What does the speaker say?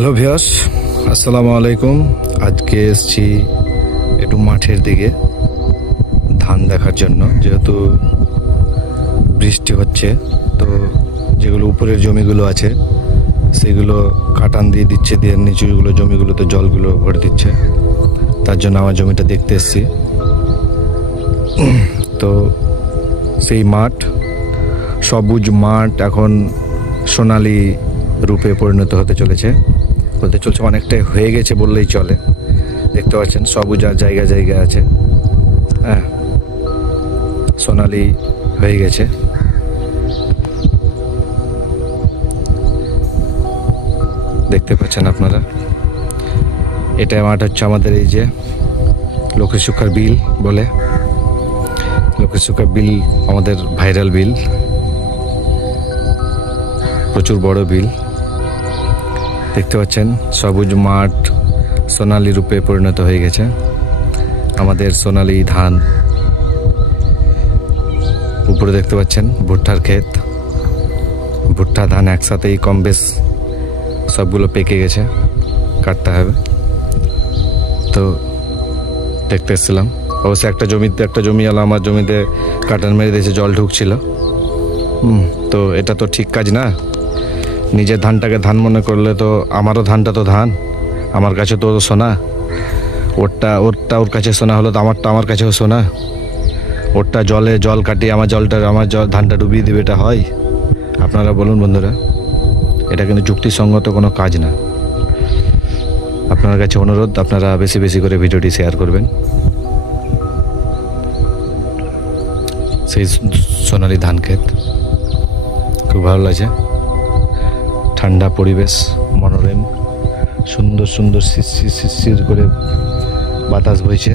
Hello viewers, আসসালামু আলাইকুম। আজকে এসেছি একটু মাঠের দিকে ধান দেখার জন্য, যেহেতু বৃষ্টি হচ্ছে। তো যেগুলো উপরের জমিগুলো আছে সেগুলো কাটান দিয়ে দিচ্ছে, দিয়ে নিচুগুলো জমিগুলোতে জলগুলো ভরে দিচ্ছে। তার জন্য আমার জমিটা দেখতে এসেছি। তো সেই মাঠ, সবুজ মাঠ এখন সোনালি রূপে পরিণত হতে চলেছে, অনেকটাই হয়ে গেছে বললেই চলে। দেখতে পাচ্ছেন সবুজ আর জায়গায় জায়গায় আছে, হ্যাঁ, সোনালি হয়ে গেছে। দেখতে পাচ্ছেন আপনারা, এটা মাঠ হচ্ছে আমাদের এই যে লক্ষ্মী সুখার বিল বলে। লক্ষ্মী সুখার বিল আমাদের ভাইরাল বিল, প্রচুর বড় বিল। দেখতে পাচ্ছেন সবুজ মাঠ সোনালি রূপে পরিণত হয়ে গেছে। আমাদের সোনালি ধান, উপরে দেখতে পাচ্ছেন ভুট্টার ক্ষেত, ভুট্টা ধান একসাথেই কম বেশ সবগুলো পেকে গেছে, কাটতে হবে। তো দেখতে এসেছিলাম। অবশ্যই একটা জমি আলো আমার জমিতে কাটান মেরে দিয়েছে, জল ঢুকছিল। তো এটা তো ঠিক কাজ না। নিজের ধানটাকে ধান মনে করলে তো আমারও ধানটা তো ধান, আমার কাছে তো সোনা। ওরটা ওর কাছে সোনা হলো তো আমারটা আমার কাছেও সোনা। ওরটা জল কাটিয়ে আমার ধানটা ডুবিয়ে দেবে, এটা হয়? আপনারা বলুন বন্ধুরা, এটা কিন্তু যুক্তিসঙ্গত কোনো কাজ না। আপনার কাছে অনুরোধ, আপনারা বেশি বেশি করে ভিডিওটি শেয়ার করবেন। সেই সোনালি ধান ক্ষেত খুব ভালো লাগছে, ঠান্ডা পরিবেশ, মনোরম, সুন্দর সুন্দর শিরশির শিরশির করে বাতাস বইছে।